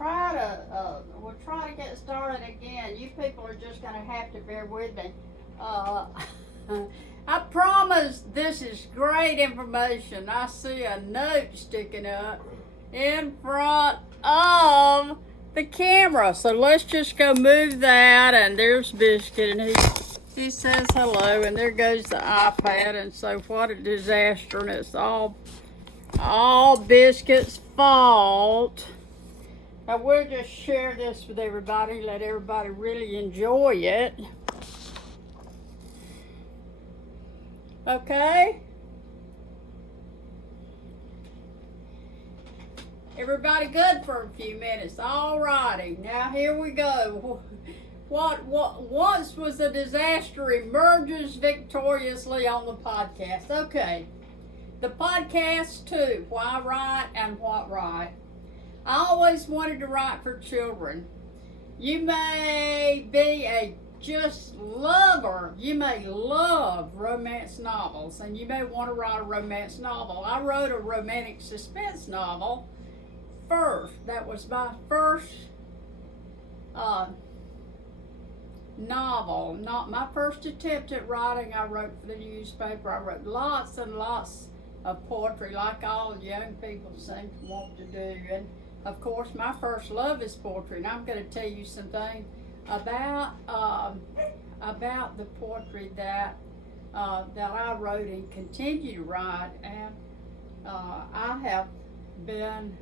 we'll try to get started again. You people are just gonna have to bear with me. I promise this is great information. I see a note sticking up in front of the camera, so let's just go move that. And there's Biscuit, and he says hello, and there goes the iPad. And so what a disaster, and it's all Biscuit's fault. Now we'll just share this with everybody, let everybody really enjoy it. Okay? Everybody good for a few minutes. All righty. Now here we go. What once was a disaster emerges victoriously on the podcast. Okay. The podcast too. Why write and what write. I always wanted to write for children. You may be a just lover. You may love romance novels, and you may want to write a romance novel. I wrote a romantic suspense novel first. That was my first novel. Not my first attempt at writing. I wrote for the newspaper. I wrote lots and lots of poetry, like all young people seem to want to do. And of course, my first love is poetry, and I'm going to tell you some things about the poetry that I wrote and continue to write. And I have been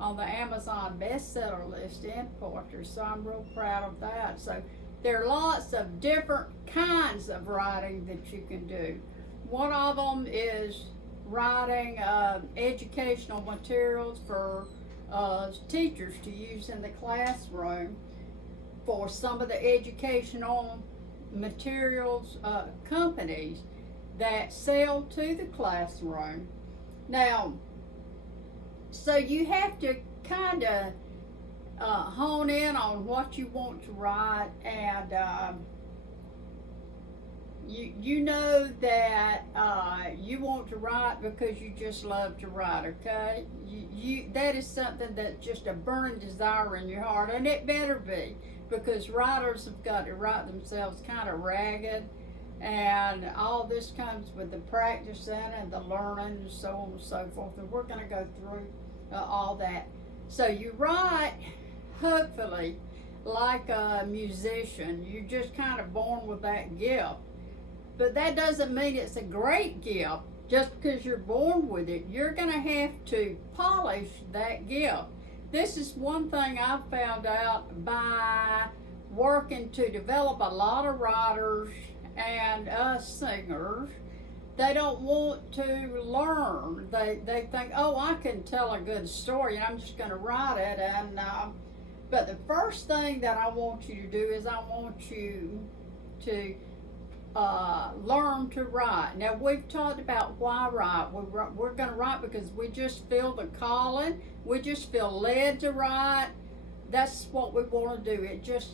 on the Amazon bestseller list in poetry, so I'm real proud of that. So there are lots of different kinds of writing that you can do. One of them is writing educational materials for teachers to use in the classroom, for some of the educational materials companies that sell to the classroom. Now, so you have to kind of hone in on what you want to write, and you know that you want to write because you just love to write, okay? That is something that's just a burning desire in your heart, and it better be, because writers have got to write themselves kind of ragged, and all this comes with the practicing and the learning and so on and so forth, and we're going to go through all that. So you write, hopefully, like a musician. You're just kind of born with that gift. But that doesn't mean it's a great gift just because you're born with it. You're going to have to polish that gift. This is one thing I found out by working to develop a lot of writers and singers. They don't want to learn. They think, oh, I can tell a good story and I'm just going to write it. And but the first thing that I want you to do is I want you to learn to write. Now, we've talked about why write. We're going to write because we just feel the calling. We just feel led to write. That's what we want to do. It just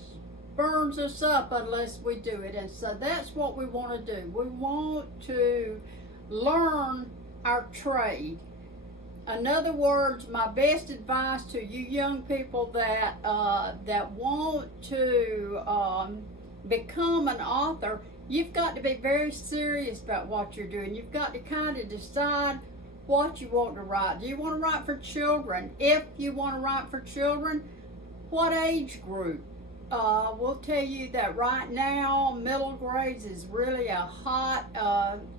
burns us up unless we do it. And so that's what we want to do. We want to learn our trade. In other words, my best advice to you young people that want to become an author, you've got to be very serious about what you're doing. You've got to kind of decide what you want to write. Do you want to write for children? If you want to write for children, what age group? We'll tell you that right now, middle grades is really a hot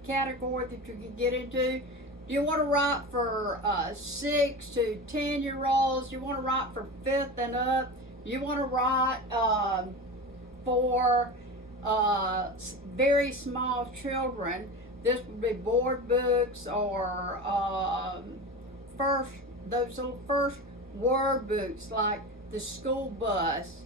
category that you can get into. Do you want to write for 6 to 10-year-olds? You want to write for 5th and up? You want to write for very small children? This would be board books or those little first word books, like the school bus,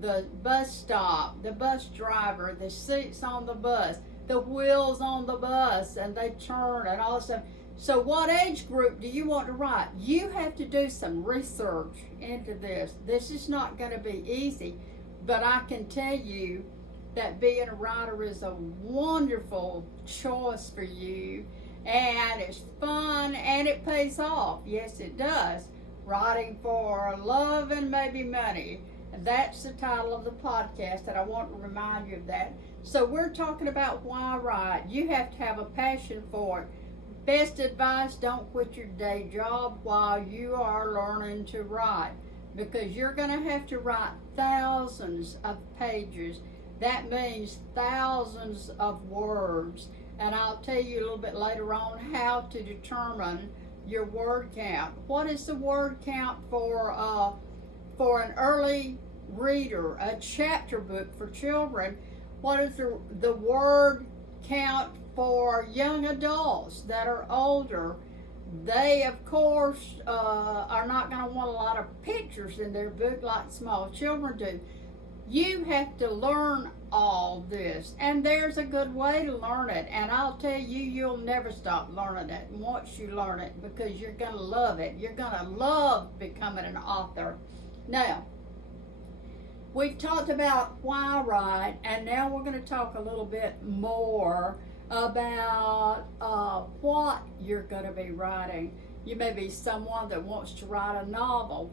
the bus stop, the bus driver, the seats on the bus, the wheels on the bus, and they turn and all this stuff. So what age group do you want to write? You have to do some research into this. This is not going to be easy, but I can tell you that being a writer is a wonderful choice for you, and it's fun and it pays off. Yes, it does. Writing for Love and Maybe Money. And that's the title of the podcast, and I want to remind you of that. So we're talking about why write. You have to have a passion for it. Best advice, don't quit your day job while you are learning to write, because you're going to have to write thousands of pages. That means thousands of words. And I'll tell you a little bit later on how to determine your word count. What is the word count for an early reader, a chapter book for children? What is the word count for young adults that are older? They, of course, are not going to want a lot of pictures in their book like small children do. You have to learn all this, and there's a good way to learn it, and I'll tell you, you'll never stop learning it once you learn it, because you're going to love it. You're going to love becoming an author. Now, we've talked about why write, and now we're going to talk a little bit more about what you're going to be writing. You may be someone that wants to write a novel.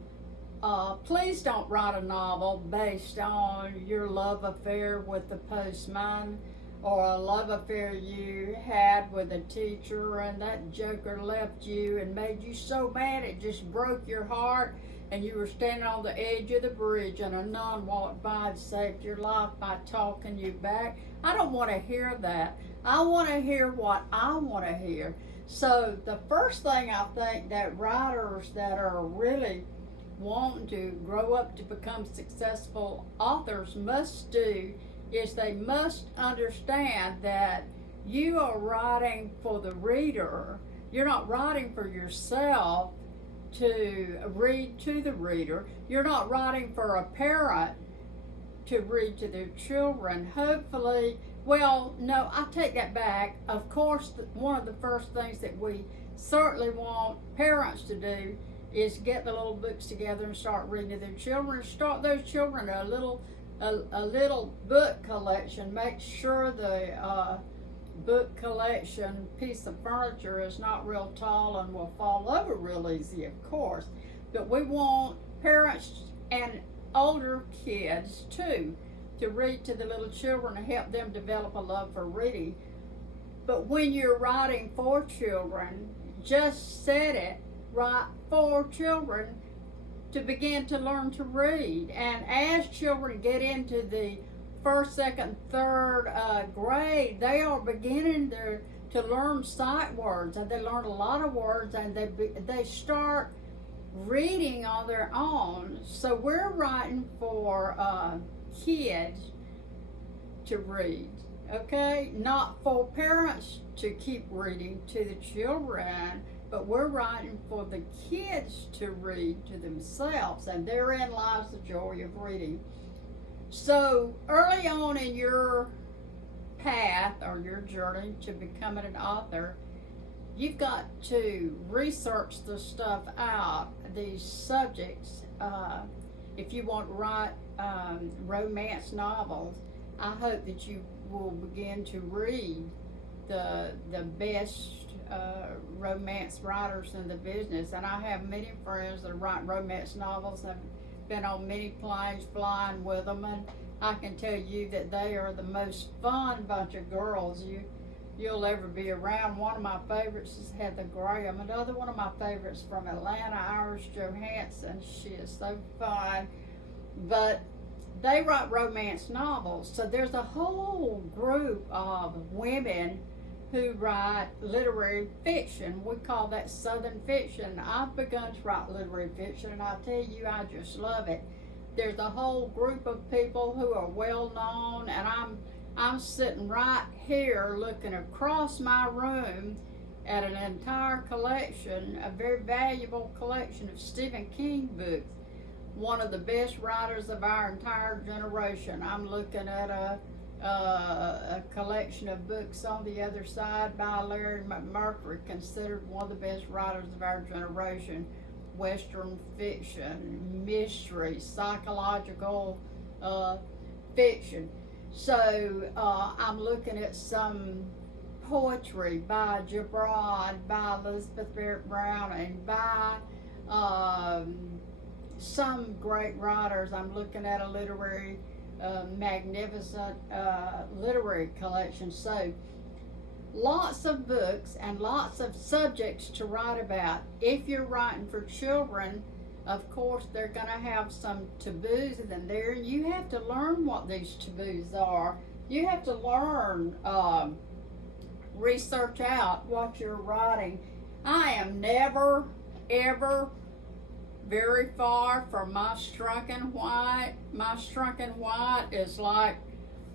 Please don't write a novel based on your love affair with the postman, or a love affair you had with a teacher and that joker left you and made you so mad it just broke your heart, and you were standing on the edge of the bridge and a nun walked by and saved your life by talking you back. I don't want to hear that. I want to hear what I want to hear. So the first thing I think that writers that are really wanting to grow up to become successful authors must do is they must understand that you are writing for the reader. You're not writing for yourself to read to the reader. You're not writing for a parent to read to their children. Hopefully, well, no, I take that back. Of course, one of the first things that we certainly want parents to do is get the little books together and start reading to their children. Start those children a little book collection. Make sure the book collection piece of furniture is not real tall and will fall over real easy, of course. But we want parents and older kids too to read to the little children and help them develop a love for reading. But when you're writing for children, just set it right for children to begin to learn to read. And as children get into the first, second, third grade, they are beginning to learn sight words, and they learn a lot of words, and they start reading on their own. So we're writing for kids to read, okay? Not for parents to keep reading to the children, but we're writing for the kids to read to themselves, and therein lies the joy of reading. So early on in your path or your journey to becoming an author, you've got to research the stuff out, these subjects. If you want to write romance novels, I hope that you will begin to read the best romance writers in the business. And I have many friends that write romance novels. I've been on many planes flying with them, and I can tell you that they are the most fun bunch of girls you'll ever be around. One of my favorites is Heather Graham. Another one of my favorites from Atlanta, Iris Johansson. She is so fun. But they write romance novels. So there's a whole group of women who write literary fiction. We call that Southern fiction. I've begun to write literary fiction, and I tell you, I just love it. There's a whole group of people who are well known, and I'm sitting right here looking across my room at an entire collection, a very valuable collection of Stephen King books, one of the best writers of our entire generation. I'm looking at a collection of books on the other side by Larry McMurtry, considered one of the best writers of our generation. Western fiction, mystery, psychological fiction. So I'm looking at some poetry by Gibran, by Elizabeth Barrett Brown, and by Some great writers. I'm looking at a literary, magnificent literary collection. So lots of books and lots of subjects to write about. If you're writing for children, of course, they're going to have some taboos in there. You have to learn what these taboos are. You have to learn, research out what you're writing. I am never, ever very far from my Strunken White. My Strunken White is like,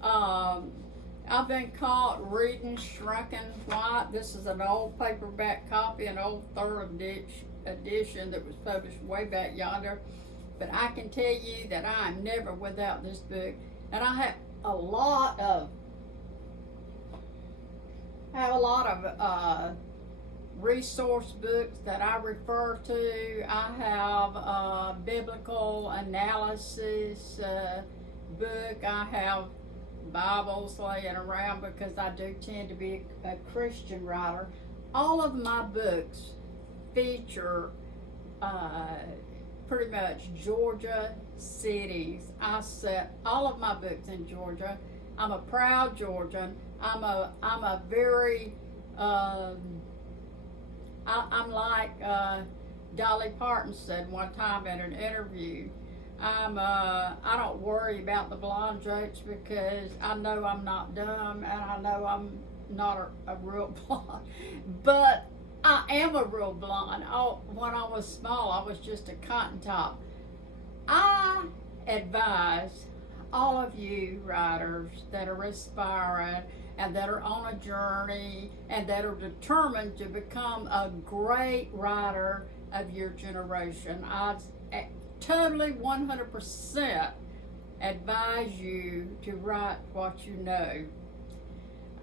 I've been caught reading Strunken White. This is an old paperback copy, an old third edition that was published way back yonder. But I can tell you that I am never without this book. And I have a lot of resource books that I refer to. I have a biblical analysis book. I have Bibles laying around because I do tend to be a Christian writer. All of my books feature pretty much Georgia cities. I set all of my books in Georgia. I'm a proud Georgian. I'm a very I'm like Dolly Parton said one time in an interview. I don't worry about the blonde jokes because I know I'm not dumb and I know I'm not a real blonde. But I am a real blonde. When I was small, I was just a cotton top. I advise all of you writers that are aspiring and that are on a journey and that are determined to become a great writer of your generation. I totally 100% advise you to write what you know.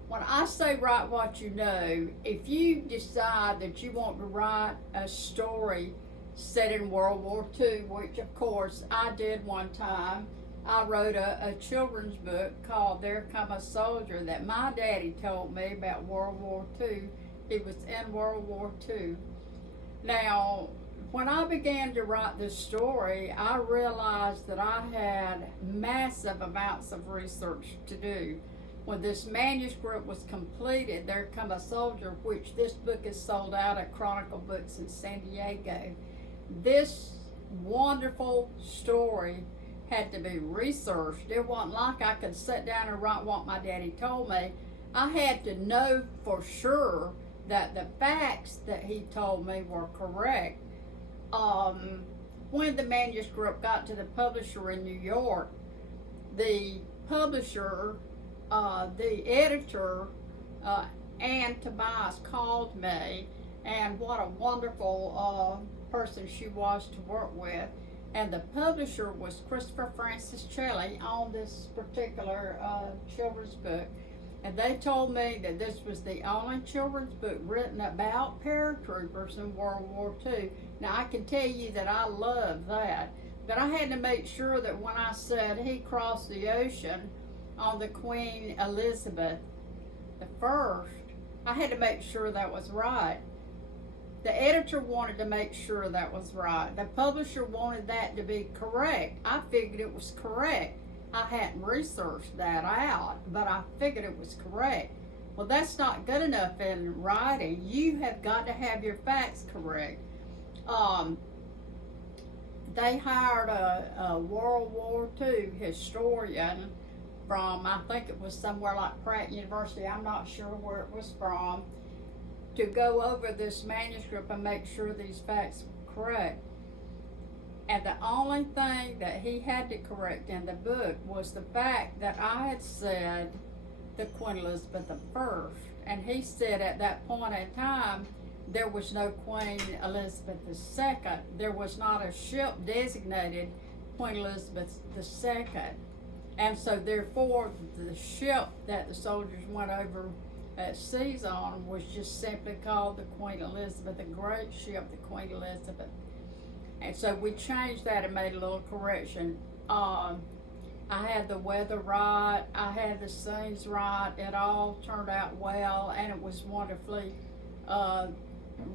When I say write what you know, if you decide that you want to write a story set in World War II, which of course I did one time, I wrote a children's book called There Come a Soldier that my daddy told me about World War II. He was in World War II. Now, when I began to write this story, I realized that I had massive amounts of research to do. When this manuscript was completed, There Come a Soldier, which this book is sold out at Chronicle Books in San Diego. This wonderful story had to be researched. It wasn't like I could sit down and write what my daddy told me. I had to know for sure that the facts that he told me were correct. When the manuscript got to the publisher in New York, the publisher, the editor, Ann Tobias called me, and what a wonderful person she was to work with. And the publisher was Christopher Francis Shelley on this particular children's book. And they told me that this was the only children's book written about paratroopers in World War II. Now, I can tell you that I love that. But I had to make sure that when I said he crossed the ocean on the Queen Elizabeth I, I had to make sure that was right. The editor wanted to make sure that was right. The publisher wanted that to be correct. I figured it was correct. I hadn't researched that out, but I figured it was correct. Well, that's not good enough in writing. You have got to have your facts correct. They hired a World War II historian from, I think it was somewhere like Pratt University, I'm not sure where it was from, to go over this manuscript and make sure these facts were correct. And the only thing that he had to correct in the book was the fact that I had said the Queen Elizabeth I. And he said at that point in time, there was no Queen Elizabeth II. There was not a ship designated Queen Elizabeth II. And so therefore, the ship that the soldiers went over at seas on was just simply called the Queen Elizabeth, the great ship, the Queen Elizabeth. And so we changed that and made a little correction. I had the weather right, I had the scenes right, it all turned out well, and it was wonderfully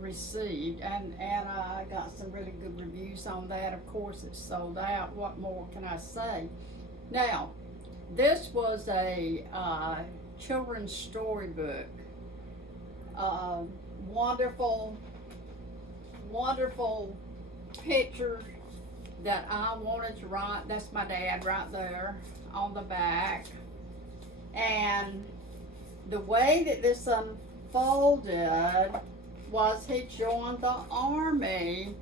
received, and I got some really good reviews on that. Of course, it's sold out. What more can I say? Now, this was a children's storybook. Wonderful, wonderful pictures that I wanted to write. That's my dad right there on the back. And the way that this unfolded was he joined the army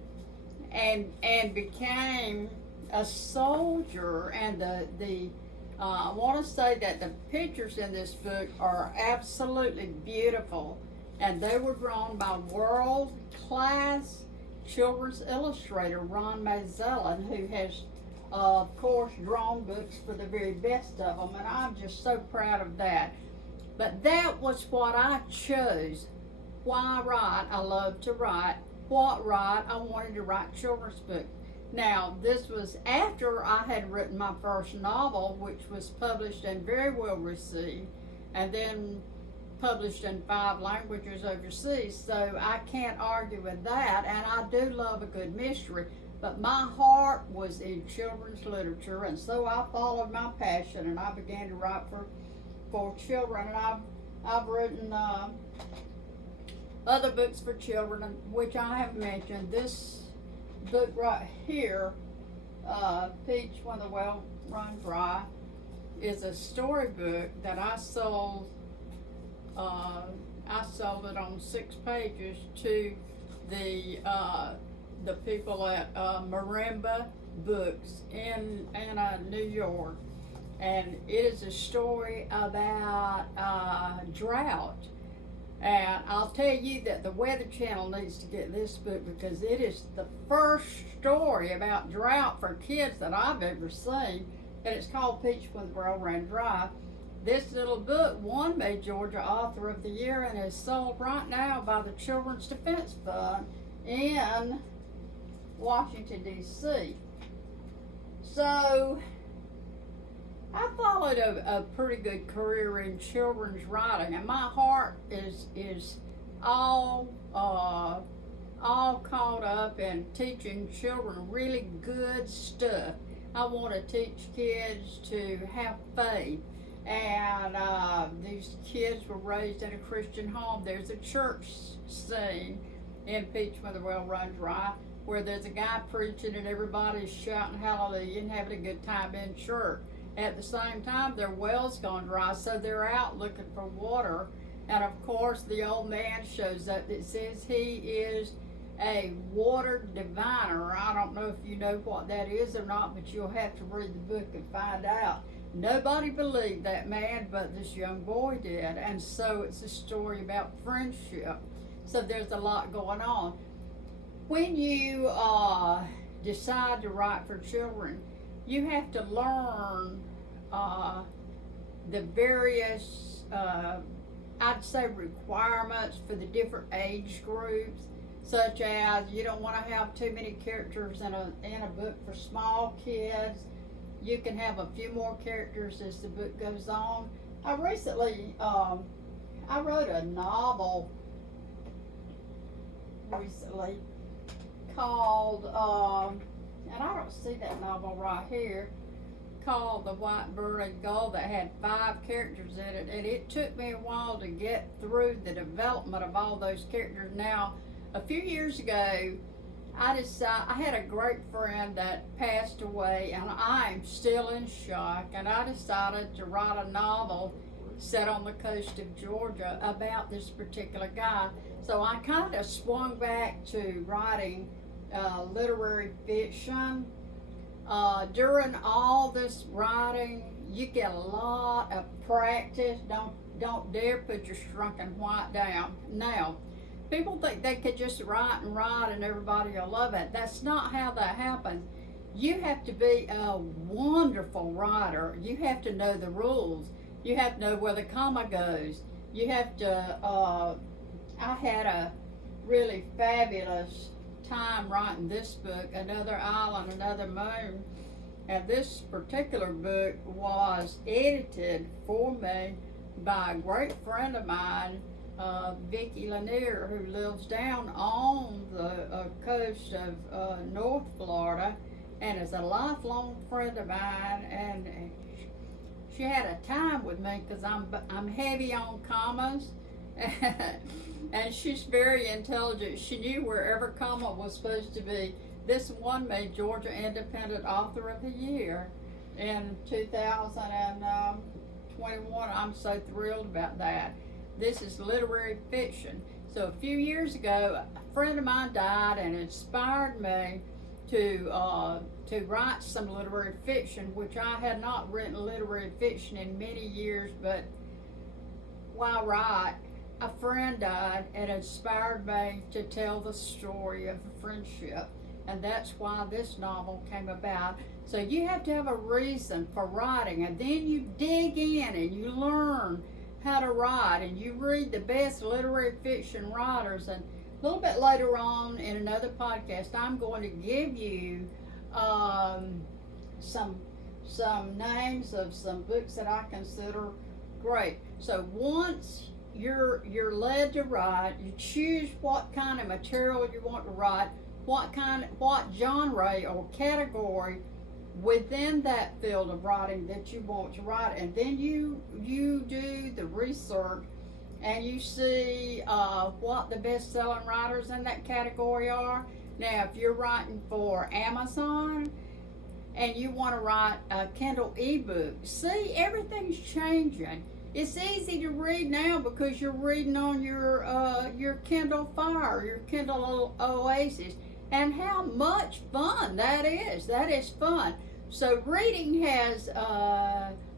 and became a soldier. And I want to say that the pictures in this book are absolutely beautiful, and they were drawn by world-class children's illustrator Ron Mazellan, who has, of course, drawn books for the very best of them, and I'm just so proud of that. But that was what I chose. Why write? I love to write. What write? I wanted to write children's books. Now, this was after I had written my first novel, which was published and very well received, and then published in 5 languages overseas, so I can't argue with that, and I do love a good mystery, but my heart was in children's literature, and so I followed my passion, and I began to write for children, and I've written other books for children, which I have mentioned. This book right here, Peach When the Well Run Dry, is a storybook that I sold. I sold it on 6 pages to the people at Marimba Books in New York, and it is a story about drought. And I'll tell you that the Weather Channel needs to get this book, because it is the first story about drought for kids that I've ever seen, and it's called Peach When the Well Ran Dry. This little book won me Georgia Author of the Year and is sold right now by the Children's Defense Fund in Washington, D.C. So I followed a pretty good career in children's writing, and my heart is all caught up in teaching children really good stuff. I want to teach kids to have faith. And these kids were raised in a Christian home. There's a church scene in Peach When the Well Run Dry where there's a guy preaching and everybody's shouting hallelujah and having a good time in church. At the same time, their well's gone dry, so they're out looking for water. And of course, the old man shows up that says he is a water diviner. I don't know if you know what that is or not, but you'll have to read the book and find out. Nobody believed that man, but this young boy did. And so it's a story about friendship. So there's a lot going on. When you decide to write for children, you have to learn the various, I'd say, requirements for the different age groups, such as you don't want to have too many characters in a book for small kids. You can have a few more characters as the book goes on. I recently, I wrote a novel recently called, and I don't see that novel right here, called The White Bird and Gull, that had 5 characters in it, and it took me a while to get through the development of all those characters. Now, a few years ago, I had a great friend that passed away, and I'm still in shock, and I decided to write a novel set on the coast of Georgia about this particular guy. So I kind of swung back to writing literary fiction. During all this writing, you get a lot of practice. Don't dare put your shrunken white down. Now, people think they could just write and everybody will love it. That's not how that happens. You have to be a wonderful writer. You have to know the rules. You have to know where the comma goes. You have to, I had a really fabulous time writing this book, Another Island, Another Moon. And this particular book was edited for me by a great friend of mine Vicki Lanier, who lives down on the coast of North Florida, and is a lifelong friend of mine. And she had a time with me because I'm heavy on commas, and she's very intelligent. She knew wherever comma was supposed to be. This one made Georgia Independent Author of the Year in 2021. I'm so thrilled about that. This is literary fiction. So a few years ago, a friend of mine died and inspired me to write some literary fiction, which I had not written literary fiction in many years. But while I write, a friend died and inspired me to tell the story of a friendship, and that's why this novel came about. So you have to have a reason for writing, and then you dig in and you learn how to write, and you read the best literary fiction writers. And a little bit later on in another podcast, I'm going to give you some names of some books that I consider great. So once you're led to write, you choose what kind of material you want to write, what genre or category within that field of writing that you want to write, and then you do the research and you see what the best-selling writers in that category are. Now, if you're writing for Amazon and you want to write a Kindle ebook, see, everything's changing. It's easy to read now because you're reading on your Kindle Fire, your Kindle Oasis, and how much fun that is. That is fun. So reading has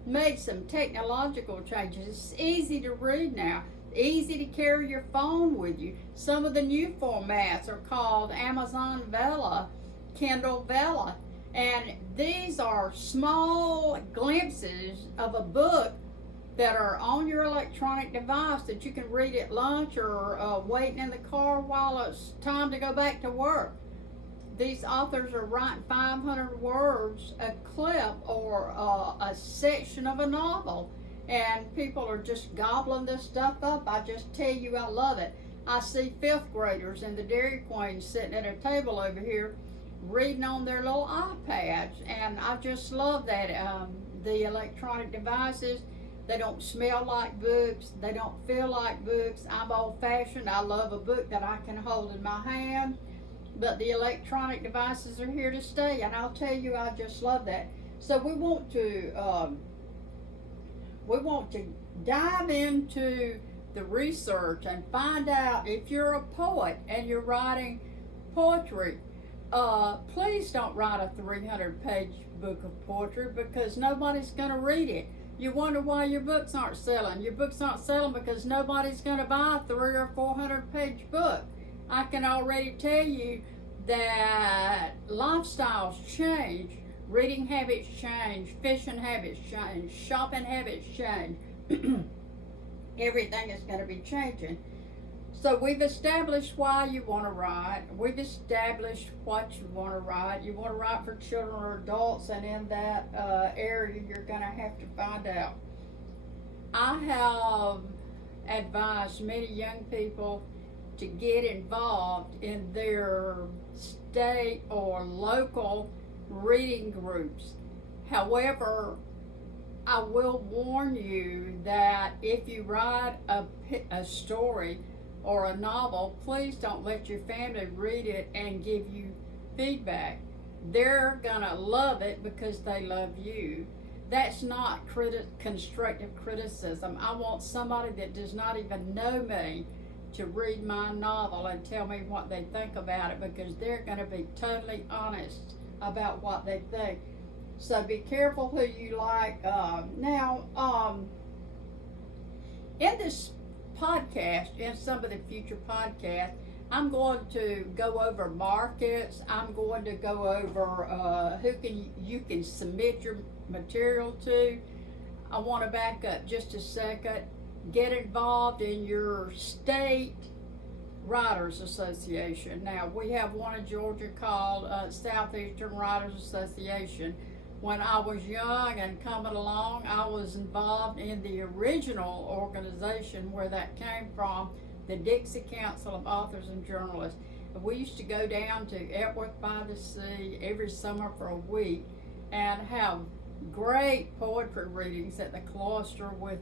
made some technological changes. It's easy to read now. Easy to carry your phone with you. Some of the new formats are called Amazon Vella, Kindle Vella, and these are small glimpses of a book that are on your electronic device that you can read at lunch or waiting in the car while it's time to go back to work. These authors are writing 500 words a clip or a section of a novel, and people are just gobbling this stuff up. I just tell you, I love it. I see fifth graders in the Dairy Queen sitting at a table over here reading on their little iPads, and I just love that. The electronic devices, they don't smell like books, they don't feel like books. I'm old-fashioned. I love a book that I can hold in my hand, but the electronic devices are here to stay, and I'll tell you, I just love that. So we want to dive into the research and find out if you're a poet and you're writing poetry. Please don't write a 300-page book of poetry because nobody's going to read it. You wonder why your books aren't selling. Your books aren't selling because nobody's going to buy a 300 or 400-page book. I can already tell you that lifestyles change, reading habits change, fishing habits change, shopping habits change. Everything is going to be changing. So we've established why you want to write. We've established what you want to write. You want to write for children or adults, and in that area you're going to have to find out. I have advised many young people to get involved in their state or local reading groups. However, I will warn you that if you write a story or a novel, please don't let your family read it and give you feedback. They're gonna love it because they love you. That's not constructive criticism. I want somebody that does not even know me to read my novel and tell me what they think about it, because they're going to be totally honest about what they think. So be careful who you like. In this podcast, in some of the future podcasts, I'm going to go over markets. I'm going to go over who you can submit your material to. I want to back up just a second. Get involved in your state Writers Association. Now, we have one in Georgia called Southeastern Writers Association. when I was young and coming along, I was involved in the original organization where that came from, the Dixie Council of Authors and Journalists. And we used to go down to Epworth by the Sea every summer for a week and have great poetry readings at the cloister with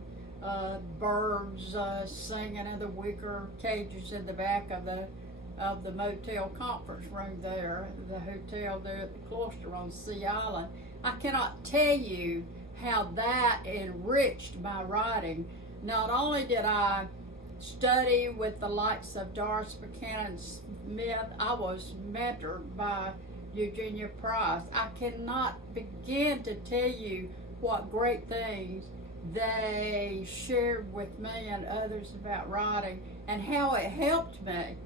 birds singing in the wicker cages in the back of the motel conference room there, the hotel there at the cloister on Sea Island. I cannot tell you how that enriched my writing. Not only did I study with the likes of Doris Buchanan Smith, I was mentored by Eugenia Price. I cannot begin to tell you what great things they shared with me and others about writing and how it helped me.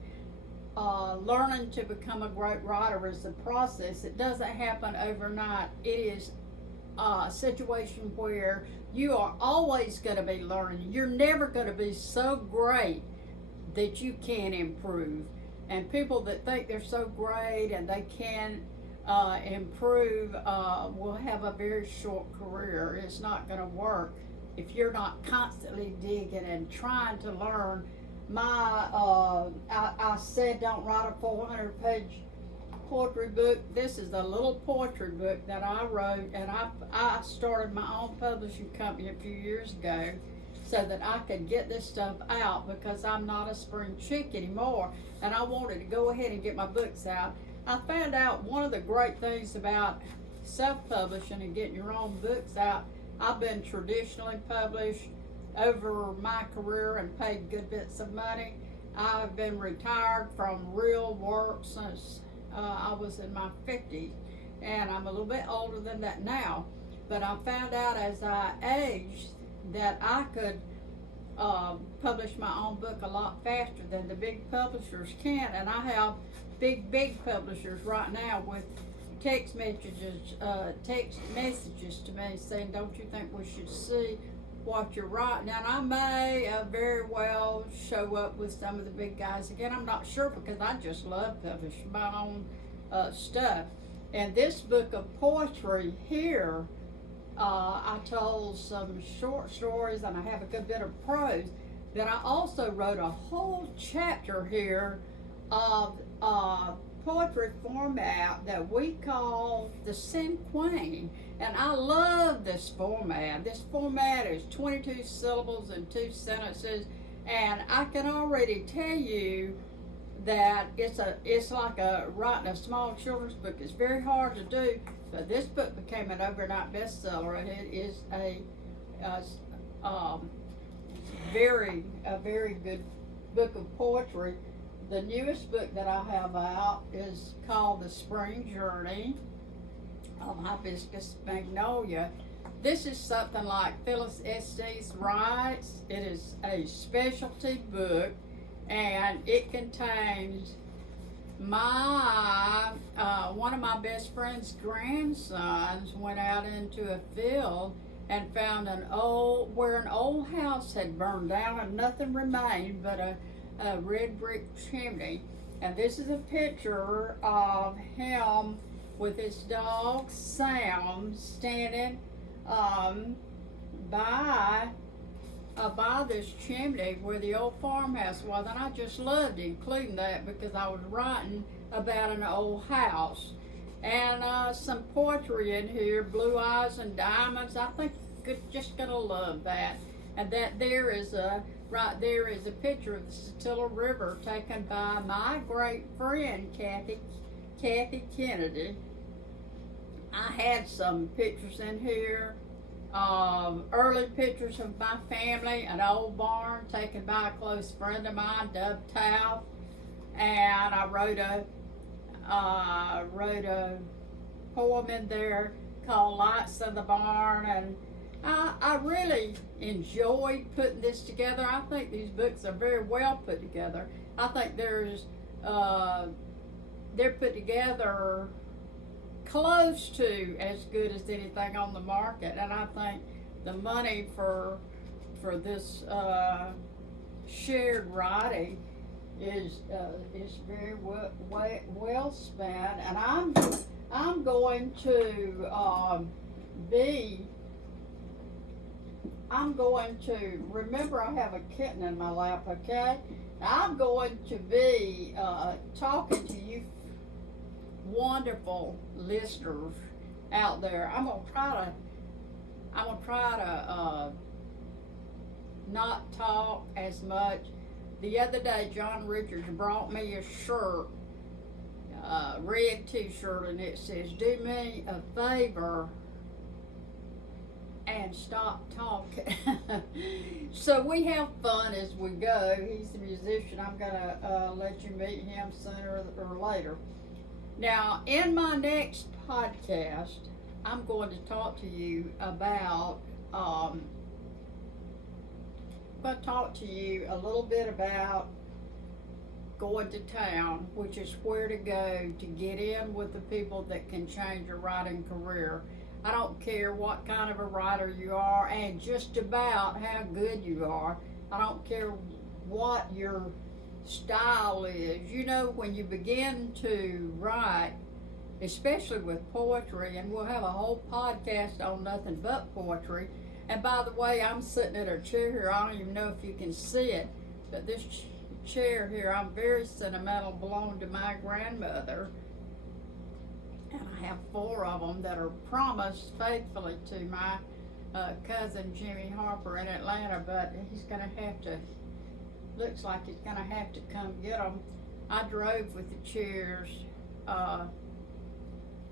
Learning to become a great writer is a process. It doesn't happen overnight. It is a situation where you are always going to be learning. You're never going to be so great that you can't improve. And people that think they're so great and they can improve will have a very short career. It's not going to work if you're not constantly digging and trying to learn. I said don't write a 400-page poetry book. This is a little poetry book that I wrote, and I started my own publishing company a few years ago so that I could get this stuff out, because I'm not a spring chick anymore, and I wanted to go ahead and get my books out. I found out one of the great things about self-publishing and getting your own books out. I've been traditionally published over my career and paid good bits of money. I've been retired from real work since I was in my 50s, and I'm a little bit older than that now. But I found out as I aged that I could publish my own book a lot faster than the big publishers can, and I have big publishers right now with text messages to me saying, don't you think we should see what you're writing? And I may very well show up with some of the big guys again. I'm not sure, because I just love publishing my own stuff. And this book of poetry here, I told some short stories and I have a good bit of prose. Then I also wrote a whole chapter here of poetry format that we call the cinquain, and I love this format. This format is 22 syllables and 2 sentences, and I can already tell you that it's like writing a small children's book. It's very hard to do, but this book became an overnight bestseller, and it is a very good book of poetry. The newest book that I have out is called The Spring Journey of Hibiscus Magnolia. This is something like Phyllis Estes writes. It is a specialty book, and it contains my one of my best friend's grandsons went out into a field and found where an old house had burned down and nothing remained but a red brick chimney. And this is a picture of him with his dog Sam standing by this chimney where the old farmhouse was. And I just loved including that because I was writing about an old house. And some poetry in here, Blue Eyes and Diamonds. I think you're just gonna love that. And that there is right there is a picture of the Satilla River taken by my great friend Kathy Kennedy. I had some pictures in here, early pictures of my family, an old barn taken by a close friend of mine, Dub Taub, and I wrote a poem in there called Lights in the Barn, and I really enjoyed putting this together. I think these books are very well put together. I think they're put together close to as good as anything on the market, and I think the money for this shared writing is very well spent. And I'm going to be, I'm going to, remember I have a kitten in my lap, okay? I'm going to be talking to you wonderful listeners out there. I'm gonna try to not talk as much. The other day, John Richards brought me a shirt, red t-shirt, and it says, "Do me a favor and stop talking." So we have fun as we go. He's a musician. I'm gonna let you meet him sooner or later. Now, in my next podcast, I'm going to talk to you about, I'm going to talk to you a little bit about going to town, which is where to go to get in with the people that can change your writing career. I don't care what kind of a writer you are and just about how good you are. I don't care what your style is. You know, when you begin to write, especially with poetry, and we'll have a whole podcast on nothing but poetry. And by the way, I'm sitting at a chair here. I don't even know if you can see it, but this chair here, I'm very sentimental, belonged to my grandmother. And I have 4 of them that are promised faithfully to my cousin Jimmy Harper in Atlanta, but he's going to have to, looks like he's going to have to come get them. I drove with the chairs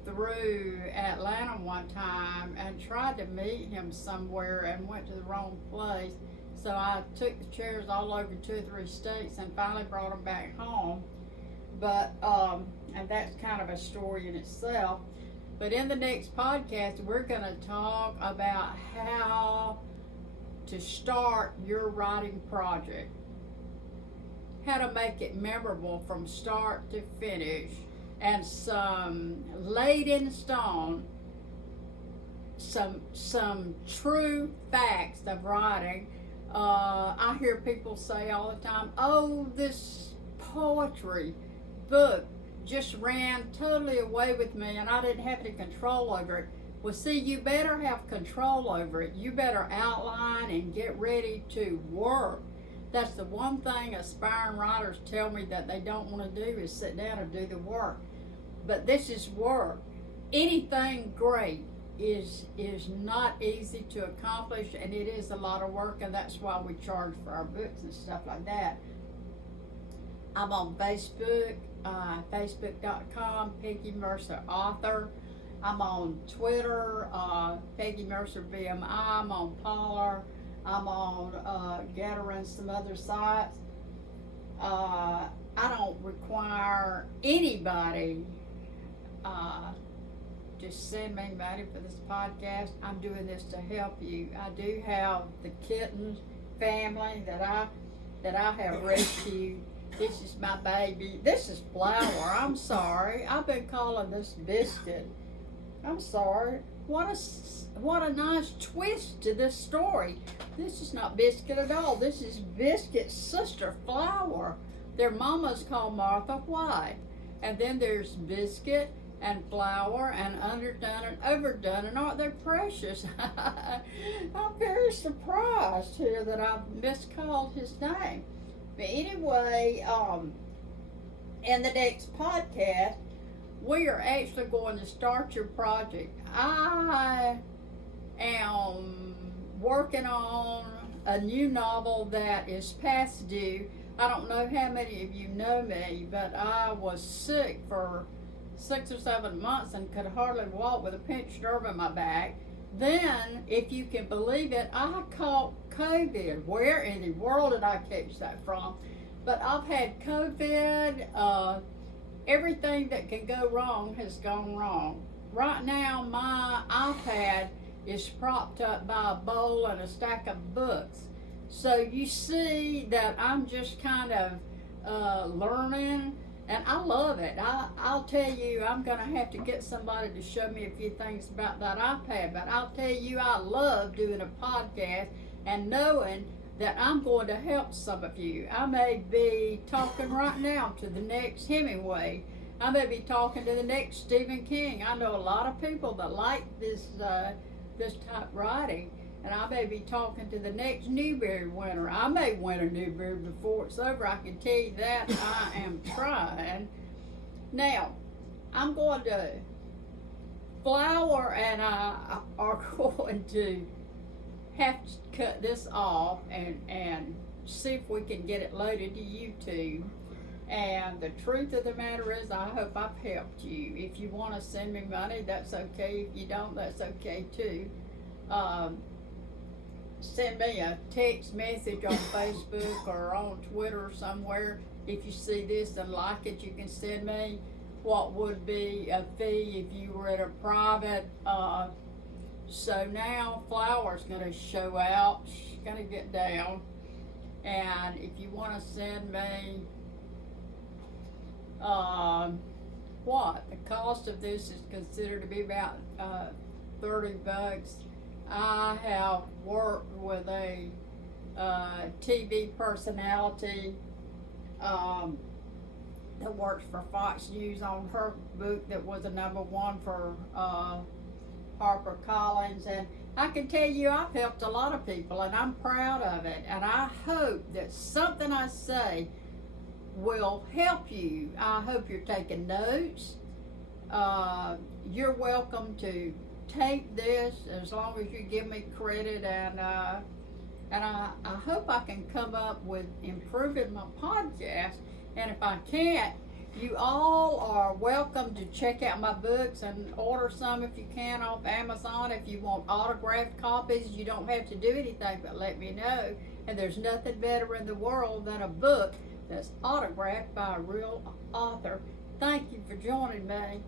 through Atlanta one time and tried to meet him somewhere and went to the wrong place. So I took the chairs all over 2 or 3 states and finally brought them back home. But, and that's kind of a story in itself. But in the next podcast, we're going to talk about how to start your writing project, how to make it memorable from start to finish, and some laid in stone, some true facts of writing. I hear people say all the time, "Oh, this poetry book just ran totally away with me and I didn't have any control over it." Well, see, you better have control over it. You better outline and get ready to work. That's the one thing aspiring writers tell me that they don't want to do, is sit down and do the work. But this is work. Anything great is not easy to accomplish, and it is a lot of work, and that's why we charge for our books and stuff like that. I'm on Facebook, facebook.com, Peggy Mercer Author. I'm on Twitter, Peggy Mercer BMI. I'm on Parler. I'm on Getter and some other sites. I don't require anybody to send me money for this podcast. I'm doing this to help you. I do have the kitten family that I have rescued. This is my baby. This is Flower. I'm sorry. I've been calling this Biscuit. I'm sorry. What a nice twist to this story. This is not Biscuit at all. This is Biscuit's sister, Flower. Their mama's called Martha White. And then there's Biscuit and Flower and Underdone and Overdone. And aren't they precious? I'm very surprised here that I've miscalled his name. But anyway, in the next podcast, we are actually going to start your project. I am working on a new novel that is past due. I don't know how many of you know me, but I was sick for 6 or 7 months and could hardly walk with a pinched nerve in my back. Then, if you can believe it, I caught COVID. Where in the world did I catch that from? But I've had COVID. Everything that can go wrong has gone wrong. Right now, my iPad is propped up by a bowl and a stack of books. So you see that I'm just kind of learning, and I love it. I'll tell you, I'm going to have to get somebody to show me a few things about that iPad, but I'll tell you, I love doing a podcast and knowing that I'm going to help some of you. I may be talking right now to the next Hemingway I may be talking to the next Stephen King. I know a lot of people that like this type writing, and I may be talking to the next Newbery winner. I may win a Newbery before it's over. I can tell you that. I am trying. Now, I'm going to Flower and I are going to have to cut this off and see if we can get it loaded to YouTube. And the truth of the matter is, I hope I've helped you. If you want to send me money, that's okay. If you don't, that's okay too. Send me a text message on Facebook or on Twitter or somewhere. If you see this and like it, you can send me what would be a fee if you were at a private. So now Flower's going to show out. She's going to get down. And if you want to send me the cost of this is considered to be about $30. I have worked with a TV personality that works for Fox News on her book that was a #1 for HarperCollins, and I can tell you I've helped a lot of people, and I'm proud of it, and I hope that something I say will help you. I hope you're taking notes. You're welcome to take this as long as you give me credit, and I hope I can come up with improving my podcast. And if I can't, you all are welcome to check out my books and order some if you can off Amazon. If you want autographed copies, you don't have to do anything but let me know. And there's nothing better in the world than a book that's autographed by a real author. Thank you for joining me.